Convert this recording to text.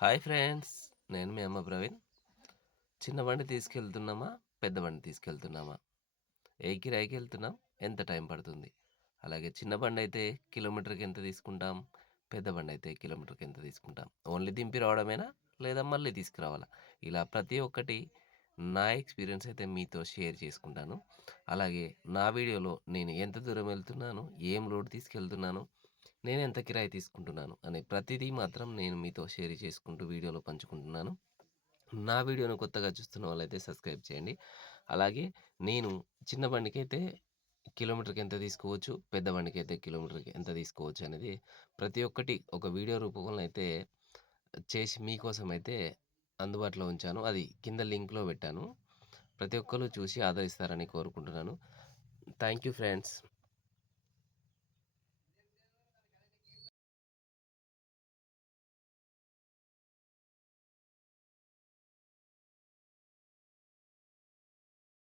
Hi friends. నేను మీ అమ్మ ప్రవీణ్. చిన్న బండి తీసుకెళ్తున్నామా? పెద్ద బండి తీసుకెళ్తున్నామా? ఏ కిరాయికి వెళ్తున్నాం? ఎంత టైం పడుతుంది? అలాగే చిన్న బండయితే కిలోమీటర్‌కి ఎంత తీసుకుంటాం? పెద్ద బండయితే కిలోమీటర్‌కి ఎంత తీసుకుంటాం? ఓన్లీ దింపి రావడమేనా? లేదా మళ్ళీ తీసుకురావాలా? ఇలా ప్రతి ఒక్కటి నా ఎక్స్‌పీరియన్స్ అయితే మీతో షేర్ చేసుకుంటాను. అలాగే నా వీడియోలో నేను ఎంత దూరం వెళ్తున్నాను? ఏం లోడ్ తీసుకెళ్తున్నాను? నేనెంత కిరాయి తీసుకుంటున్నాను? అనే ప్రతిదీ మాత్రం నేను మీతో షేర్ చేసుకుంటూ వీడియోలో పంచుకుంటున్నాను. నా వీడియోను కొత్తగా చూస్తున్న వాళ్ళైతే సబ్స్క్రైబ్ చేయండి. అలాగే నేను చిన్న బండికైతే కిలోమీటర్‌కి ఎంత తీసుకోవచ్చు, పెద్ద బండికైతే కిలోమీటర్‌కి ఎంత తీసుకోవచ్చు అనేది ప్రతి ఒక్కటి ఒక వీడియో రూపంలో అయితే చేసి మీకోసం అయితే అందుబాటులో ఉంచాను. అది కింద లింక్‌లో పెట్టాను. ప్రతి ఒక్కళ్ళు చూసి ఆదరిస్తారని కోరుకుంటున్నాను. Thank you friends.